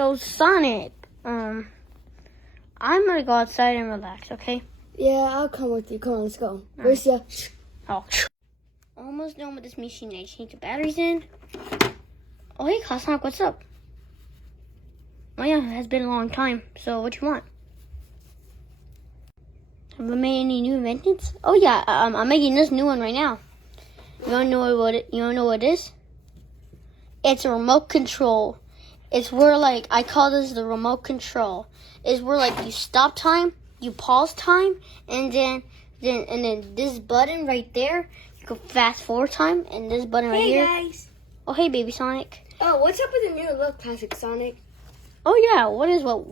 So Sonic, I'm gonna go outside and relax, okay? Yeah, I'll come with you. Come on, let's go. Where's the... Oh, almost done with this machine. I change the batteries in. Oh, hey, Sonic, what's up? Oh yeah, it has been a long time. So what you want? Have I made any new inventions? Oh yeah, I'm making this new one right now. You wanna know what it is? It's a remote control. It's where like I call this the remote control. It's where like you stop time, you pause time, and then this button right there, you can fast forward time, and this button right here. Hey guys. Oh hey, baby Sonic. Oh, what's up with the new look, Classic Sonic? Oh yeah, what is? Oh,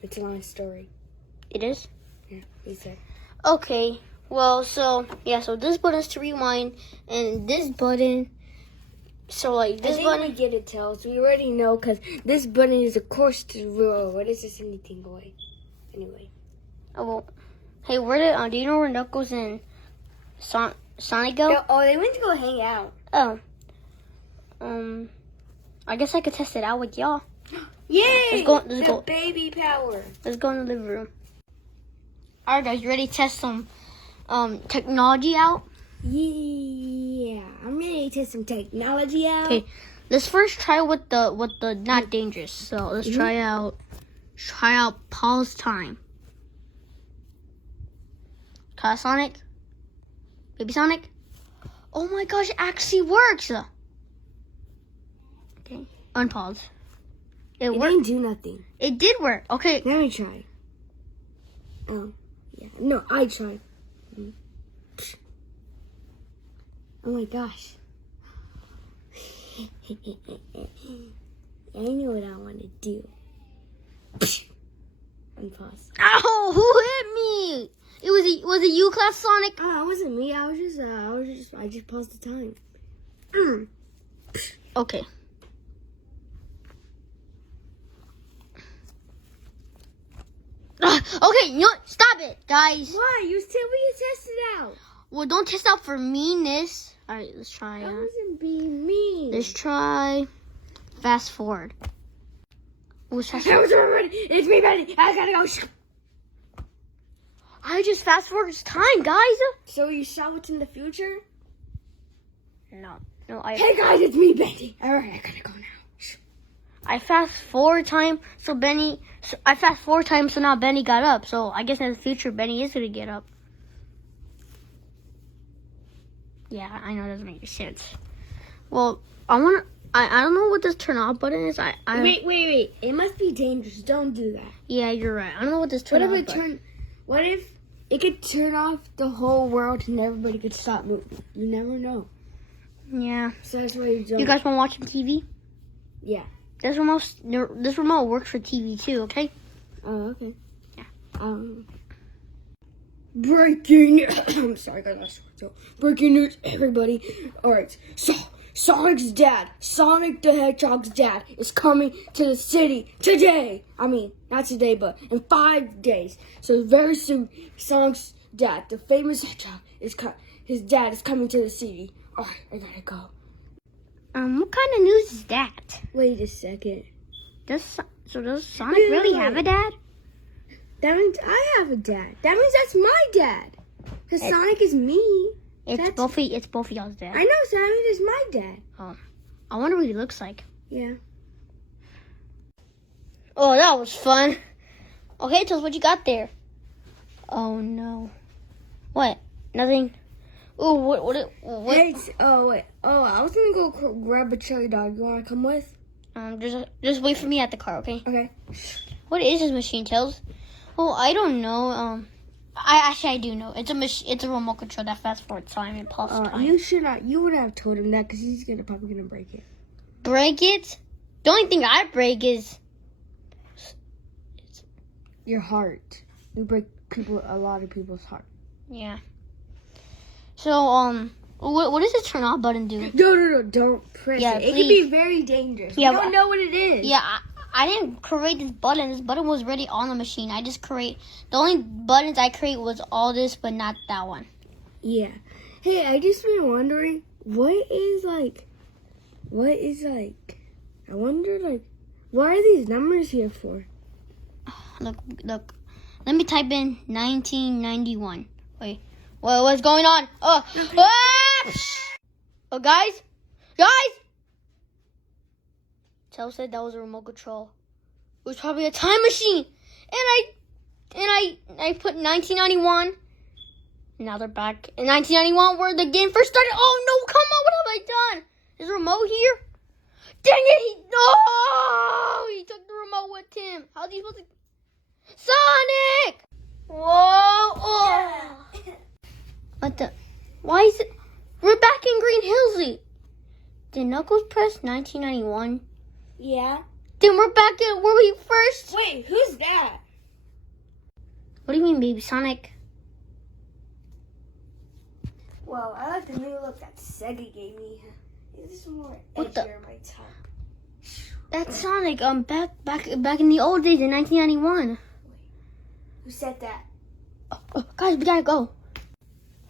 it's a long story. It is? Yeah, he said. Okay, well, so this button is to rewind, and this button, so like this button. we get it, Tails. We already know, because this button is, of course, to roll. What is this anything away? Anyway. Oh, well, hey, do you know where Knuckles and Sonic go? No, oh, they went to go hang out. Oh, I guess I could test it out with y'all. Yay! Let's go. Baby power. Let's go in the living room. Alright guys, you ready to test some technology out? Yeah, I'm ready to test some technology out. Okay, let's first try with the not dangerous. So let's try out pause time. Try Sonic, baby Sonic. Oh my gosh, it actually works. Okay, unpause. It worked. Didn't do nothing. It did work. Okay. Let me try. Oh, yeah. No, I tried. Oh my gosh. I know what I want to do. Unpause. Ow! Who hit me? Was it you, Class Sonic? Oh, it wasn't me. I just paused the time. Okay. Okay, you know what? Stop it, guys. Why? You said we could test it out. Well, don't test out for meanness. All right, let's try. That wasn't being mean. Let's try fast forward. What's fast forward? It's me, Betty. I gotta go. I just fast forward time, guys. So you saw what's in the future? No. Hey guys, it's me, Betty. All right, I gotta go now. I fast forward time, so now Benny got up. So I guess in the future, Benny is gonna get up. Yeah, I know it doesn't make any sense. Well, I don't know what this turn off button is. Wait. It must be dangerous. Don't do that. Yeah, you're right. I don't know what this turn off button. What if it could turn off the whole world and everybody could stop moving? You never know. Yeah. So that's why you don't. You guys want to watch some TV? Yeah. This remote works for TV too, okay? Oh, okay. Yeah. Breaking. I'm sorry, guys. Breaking news, everybody. All right. So, Sonic's dad, Sonic the Hedgehog's dad, is coming to the city today. I mean, not today, but in 5 days. So very soon, Sonic's dad, the famous hedgehog, his dad is coming to the city. All right, I gotta go. What kind of news is that? Wait a second. Does Sonic really have a dad? That means I have a dad. That means that's my dad. Because Sonic is me. It's both of y'all's dad. I know, so that means it's my dad. Oh, I wonder what he looks like. Yeah. Oh, that was fun. Okay, tell us what you got there. Oh no. What? Nothing. Oh, what? Hey, wait. Oh, I was gonna go grab a chili dog. You wanna come with? Just wait for me at the car, okay? Okay. What is this machine, Tails? Well, I don't know. I do know. It's a remote control that fast forward time and pause time. You should not. You would have told him that because he's probably gonna break it. Break it? The only thing I break is your heart. You break a lot of people's heart. Yeah. So what does the turn off button do? No, don't press it. Please. It can be very dangerous. Yeah, we don't know what it is. Yeah, I didn't create this button. This button was already on the machine. The only buttons I create was all this, but not that one. Yeah. Hey, I just been wondering, what is I wonder, like, what are these numbers here for? Look. Let me type in 1991. Wait, what's going on? Oh, guys. Tell said that was a remote control. It was probably a time machine. And I put 1991. Now they're back in 1991 where the game first started. Oh no, come on, what have I done? Is the remote here? Dang it, he took the remote with him. How's he supposed to? Sonic! Whoa! Oh. What the? Why is it? We're back in Green Hillsy. Did Knuckles press 1991? Yeah. Then we're back at where we first. Wait, who's that? What do you mean, baby Sonic? Well, I like the new look that Sega gave me. This is more What the- edgier, my top. That's Sonic. Back in the old days in 1991. Who said that? Oh, guys, we gotta go.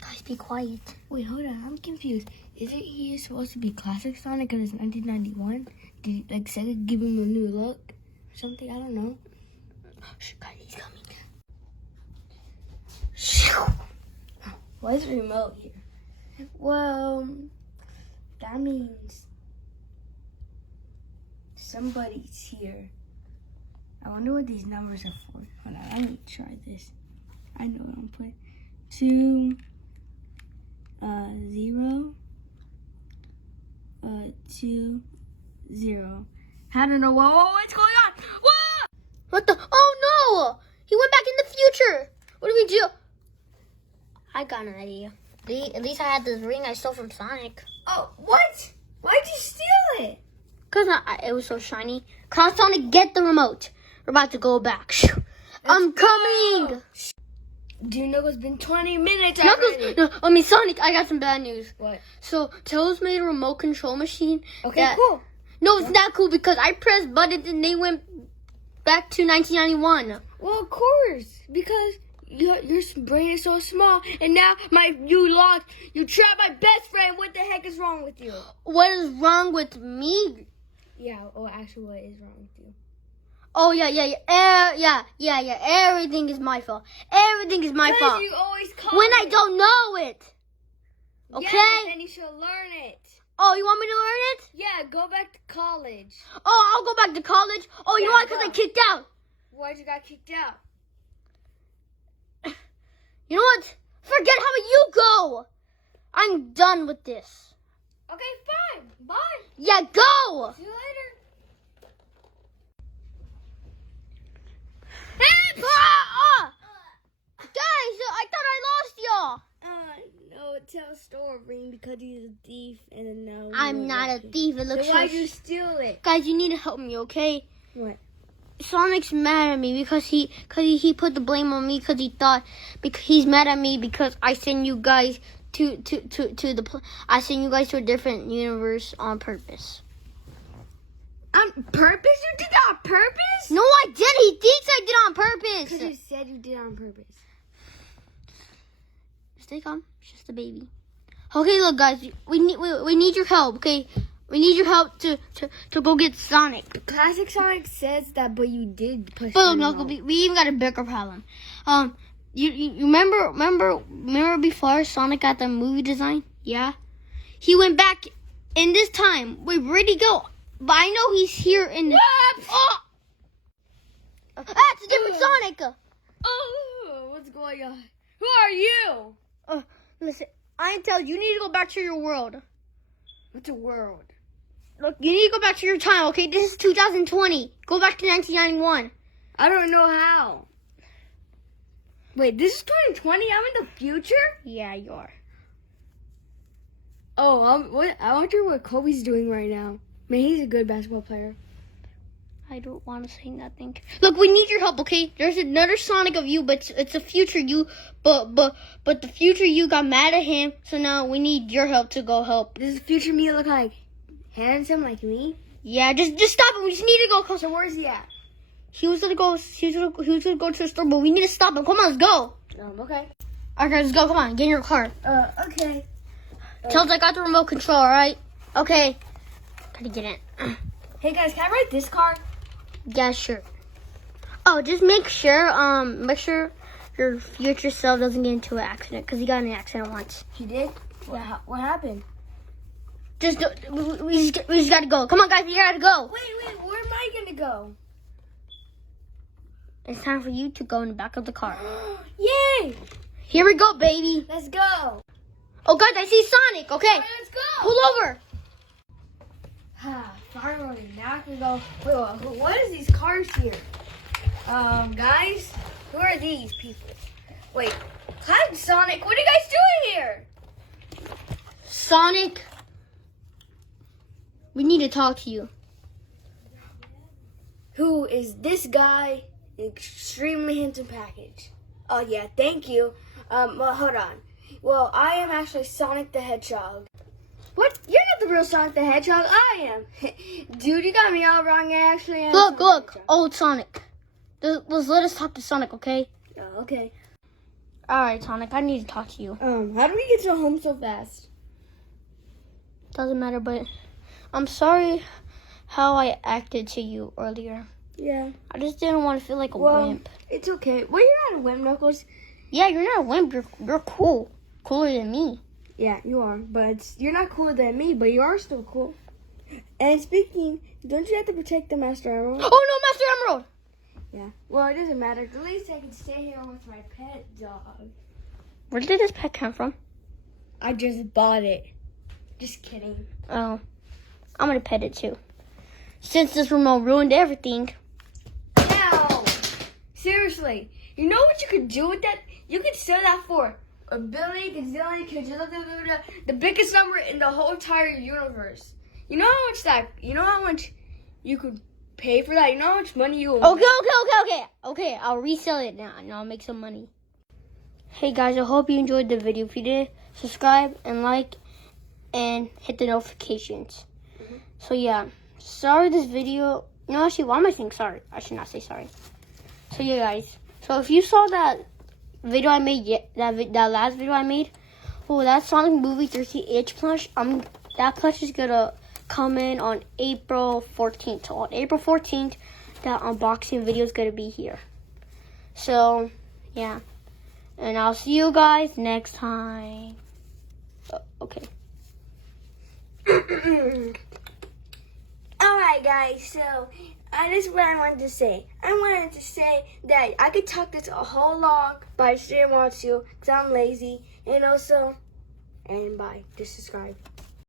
Guys, be quiet. Wait, hold on. I'm confused. Isn't he supposed to be classic Sonic because it's 1991? Did like Sega give him a new look or something? I don't know. Shh, guys, he's coming. Why is the remote here? Well, that means somebody's here. I wonder what these numbers are for. Hold on, let me try this. I know what I'm putting. 2, 0, 2, 0. I don't know what's going on. Whoa! What the? Oh no! He went back in the future. What do we do? I got an idea. At least I had this ring I stole from Sonic. Oh, what? Why'd you steal it? Cause it was so shiny. Cause Sonic, get the remote. We're about to go back. I'm coming. Do you know it's been 20 minutes Knuckles, already? Sonic, I got some bad news. What? So, Tails made a remote control machine. Okay, cool. No, it's not cool because I pressed buttons and they went back to 1991. Well, of course, because your brain is so small, and now you trapped my best friend. What the heck is wrong with you? What is wrong with me? Yeah, or actually, what is wrong with you? Oh, yeah. Everything is my fault. Everything is my fault. Because you always call When I me. don't know it. Okay? Yeah, but then you should learn it. Oh, you want me to learn it? Yeah, go back to college. Oh, I'll go back to college. Oh, you know Yeah, why? Because I go. kicked out. Why'd you got kicked out? You know what? Forget how you go. I'm done with this. Okay, fine. Bye. Yeah, go. See you later. Guys, I thought I lost y'all. No, Tails stole a ring because he's a thief, and then now I'm not a thief. It looks Then why'd so. you steal it? Guys, you need to help me, okay? What? Sonic's mad at me because he put the blame on me because he's mad at me because I sent you guys I sent you guys to a different universe on purpose. On purpose? You did that on purpose? No, I didn't. He thinks I did it on Because purpose. you said you did it on purpose. Stay calm. It's just a baby. Okay, look, guys, we need your help. Okay, we need your help to go get Sonic. Classic Sonic says that, but you did push But look, the Knuckle, remote. we even got a bigger problem. You remember before Sonic got the movie design? Yeah, he went back in this time. Wait, where'd he go? But I know he's here in the. Oh! That's a different Sonic. Oh, what's going on? Who are you? Listen, I tell you, you need to go back to your world. What's a world? Look, you need to go back to your time, okay? This is 2020. Go back to 1991. I don't know how. Wait, this is 2020? I'm in the future? Yeah, you are. Oh, I wonder what Kobe's doing right now. Man, he's a good basketball player. I don't want to say nothing. Look, we need your help, okay? There's another Sonic of you, but it's a future you. But the future you got mad at him, so now we need your help to go help. Does future me look like handsome like me? Yeah, just stop it. We just need to go closer. So where's he at? He was gonna go to the store, but we need to stop him. Come on, let's go. Okay. Okay, let's go. Come on, get in your car. Okay. Tails, I got the remote control, all right? Okay. Gotta get in. Hey guys, can I ride this car? Yeah, sure. Oh, just make sure your future self doesn't get into an accident, because he got in an accident once. He did? What happened? Just go, we just gotta go. Come on, guys, we gotta go. Wait, where am I gonna go? It's time for you to go in the back of the car. Yay! Here we go, baby. Let's go. Oh, guys, I see Sonic. Okay, All right, let's go. pull over. Finally, now I can go. Wait, what is these cars here? Guys, who are these people? Wait, hi, Sonic. What are you guys doing here? Sonic, we need to talk to you. Who is this guy? Extremely handsome package. Oh yeah, thank you. Well, hold on. Well, I am actually Sonic the Hedgehog. What? You're not the real Sonic the Hedgehog. I am. Dude, you got me all wrong. I actually am. Look, Sonic the look, Hedgehog. old Sonic. Let's let us talk to Sonic, okay? Oh, okay. All right, Sonic, I need to talk to you. How do we get to home so fast? Doesn't matter, but I'm sorry how I acted to you earlier. Yeah. I just didn't want to feel like a Well, wimp. it's okay. Well, you're not a wimp, Knuckles. Yeah, you're not a wimp. You're cool. Cooler than me. Yeah, you are. But you're not cooler than me, but you are still cool. And speaking, don't you have to protect the Master Emerald? Oh no, Master Emerald! Yeah. Well, it doesn't matter. At least I can stay here with my pet dog. Where did this pet come from? I just bought it. Just kidding. Oh, I'm gonna pet it too. Since this remote ruined everything. No! Seriously. You know what you could do with that? You could sell that for a billion, gazillion, quadrillion, the biggest number in the whole entire universe. You know how much you could pay for that? You know how much money you will Okay. I'll resell it now and I'll make some money. Hey guys, I hope you enjoyed the video. If you did, subscribe and like and hit the notifications. So yeah, sorry this video. No, actually, why am I saying sorry? I should not say sorry. So yeah, guys. So if you saw that video I made, that last video I made, that Sonic Movie 3D plush, that plush is gonna come in on April 14th. So on April 14th, that unboxing video is gonna be here. So yeah, and I'll see you guys next time. Okay. Alright guys, so this is what I wanted to say. I wanted to say that I could talk this a whole long, but I just didn't want to because I'm lazy. And also, and bye. Just subscribe.